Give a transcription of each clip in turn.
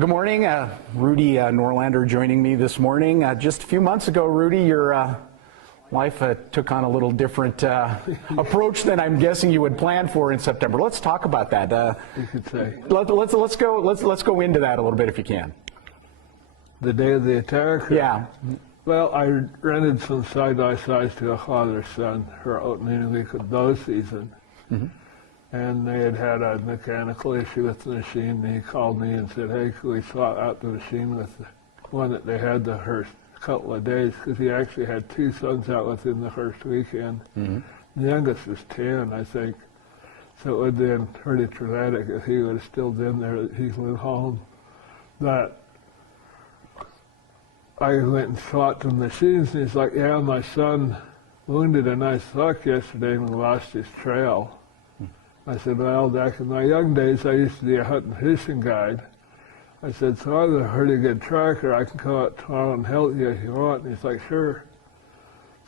Well, good morning. Rudy Noorlander joining me this morning. Just a few months ago, Rudy, your life took on a little different approach than I'm guessing you had planned for in September. Let's talk about that. You could say. Let's go into that a little bit if you can. The day of the attack? Yeah. Well, I rented some side-by-sides to a father-son for opening week of bow season. Mm-hmm. And they had a mechanical issue with the machine. And he called me and said, hey, could we swap out the machine with the one that they had the first couple of days? Because he actually had two sons out within the first weekend. Mm-hmm. The youngest was 10, I think. So it would have been pretty traumatic if he would have still been there. He went home. But I went and swapped the machines, and he's like, yeah, my son wounded a nice buck yesterday and lost his trail. I said, well, back in my young days, I used to be a hunting fishing guide. I said, so I'm a pretty good tracker. I can come out tomorrow and help you if you want. And he's like, sure.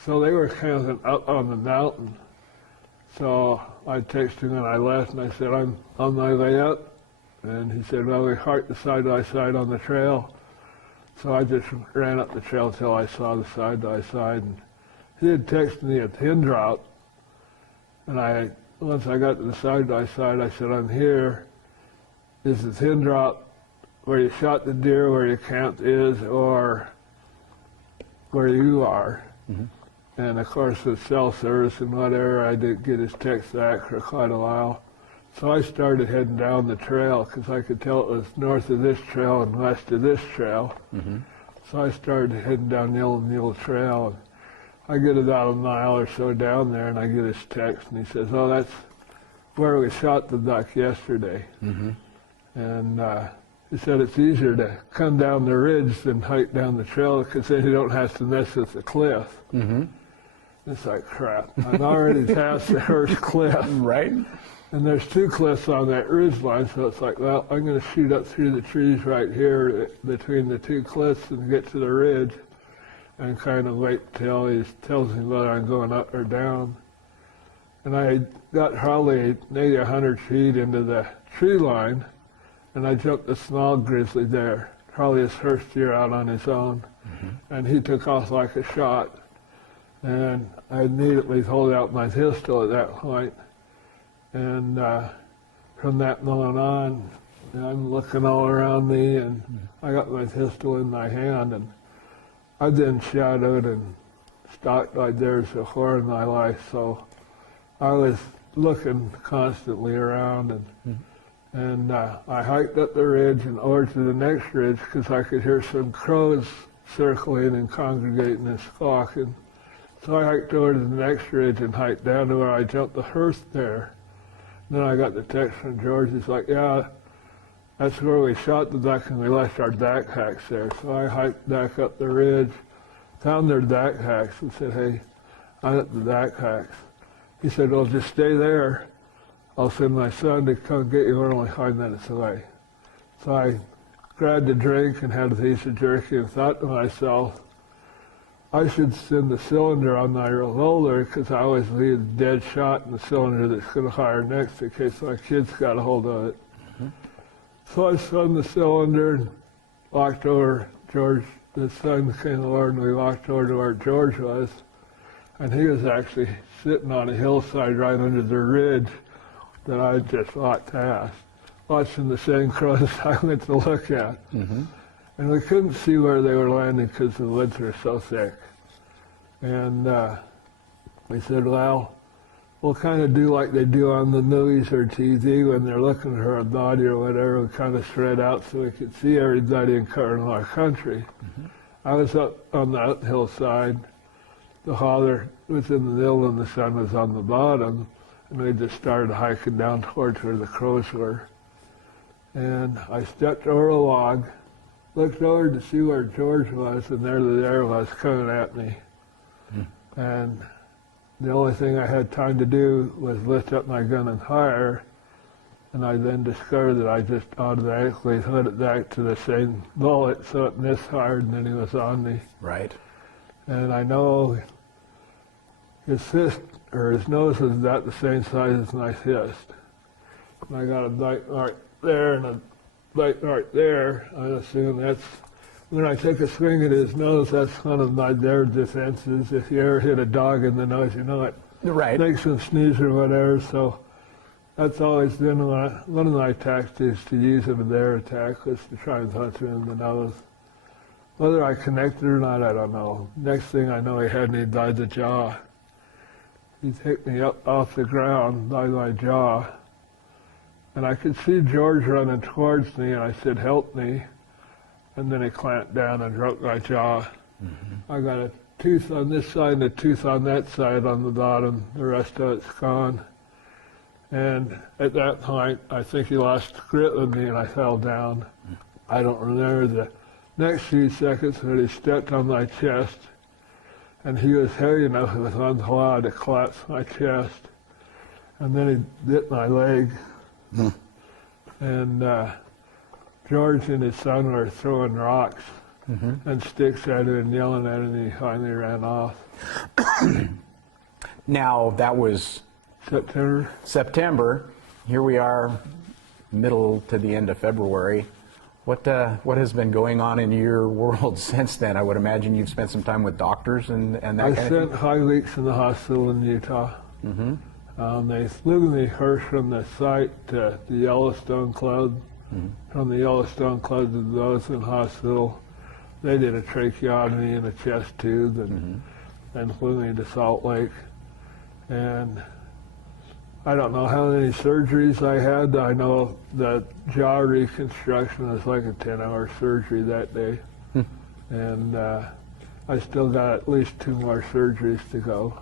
So they were camping up on the mountain. So I texted him and I left, and I said, I'm on my way up. And he said, well, we parked the side-by-side on the trail. So I just ran up the trail until I saw the side-by-side. And he had texted me a pin drop. And once I got to the side-by-side, I said, I'm here. Is the pin drop where you shot the deer, where your camp is, or where you are? Mm-hmm. And of course, with cell service and whatever, I didn't get his text back for quite a while. So I started heading down the trail because I could tell it was north of this trail and west of this trail. Mm-hmm. So I started heading down the Yellow Mule Trail. And I get about a mile or so down there, and I get his text, and he says, oh, that's where we shot the buck yesterday. Mm-hmm. And he said it's easier to come down the ridge than hike down the trail because then you don't have to mess with the cliff. Mm-hmm. It's like, crap, I'm already past the first cliff. Right. And there's two cliffs on that ridge line, so it's like, well, I'm going to shoot up through the trees right here between the two cliffs and get to the ridge and kind of wait till he tells me whether I'm going up or down. And I got probably maybe 100 feet into the tree line, and I jumped a small grizzly there, probably his first year out on his own. Mm-hmm. And he took off like a shot. And I immediately pulled out my pistol at that point. And from that moment on, I'm looking all around me, and I got my pistol in my hand, and I've been shadowed and stalked by bears before in my life, so I was looking constantly around, and I hiked up the ridge and over to the next ridge because I could hear some crows circling and congregating and squawking. So I hiked over to the next ridge and hiked down to where I jumped the first bear. Then I got the text from George. He's like, yeah, that's where we shot the duck and we left our backpacks there. So I hiked back up the ridge, found their backpacks and said, hey, I'm at the backpacks. He said, well, just stay there. I'll send my son to come get you. We're only 5 minutes away. So I grabbed a drink and had a piece of jerky and thought to myself, I should send the cylinder on my revolver because I always leave a dead shot in the cylinder that's going to fire next in case my kid's got a hold of it. Mm-hmm. So I spun the cylinder and walked over. George, the son came over, and we walked over to where George was. And he was actually sitting on a hillside right under the ridge that I just walked past, watching the same crows I went to look at. Mm-hmm. And we couldn't see where they were landing because the woods were so thick. And we said, well, we'll kind of do like they do on the movies or TV when they're looking for a body or whatever. We kind of spread out so we could see everybody and cover our country. Mm-hmm. I was up on the hillside. The father was in the middle and the son was on the bottom. And we just started hiking down towards where the crows were. And I stepped over a log, looked over to see where George was, and there the bear was coming at me. Mm. And the only thing I had time to do was lift up my gun and fire, and I then discovered that I just automatically put it back to the same bullet, so it misfired, and then he was on me. Right. And I know his fist, or his nose was about the same size as my fist. And I got a bite mark there and a right there. I assume that's, when I take a swing at his nose, that's one of their defenses. If you ever hit a dog in the nose, you know it Right. makes them sneeze or whatever. So that's always been one of my tactics to use them in their attack, was to try and punch him in the nose. Whether I connected or not, I don't know. Next thing I know, he had me by the jaw. He picked me up off the ground by my jaw. And I could see George running towards me, and I said, "Help me." And then he clamped down and broke my jaw. I got a tooth on this side and a tooth on that side on the bottom. The rest of it's gone. And at that point, I think he lost grip on me and I fell down. I don't remember the next few seconds, but he stepped on my chest. And he was heavy enough, it was unallowed to collapse my chest. And then he bit my leg. And George and his son were throwing rocks and sticks at him and yelling at him, and he finally ran off. Now, that was September. Here we are, middle to the end of February. What has been going on in your world since then? I would imagine you've spent some time with doctors and that kind of thing. I spent 5 weeks in the hospital in Utah. They flew me first from the site to the Yellowstone Club. From the Yellowstone Club to the Dawson Hospital. They did a tracheotomy and a chest tube and flew me to Salt Lake. And I don't know how many surgeries I had. I know that jaw reconstruction was like a 10-hour surgery that day. And I still got at least 2 more surgeries to go.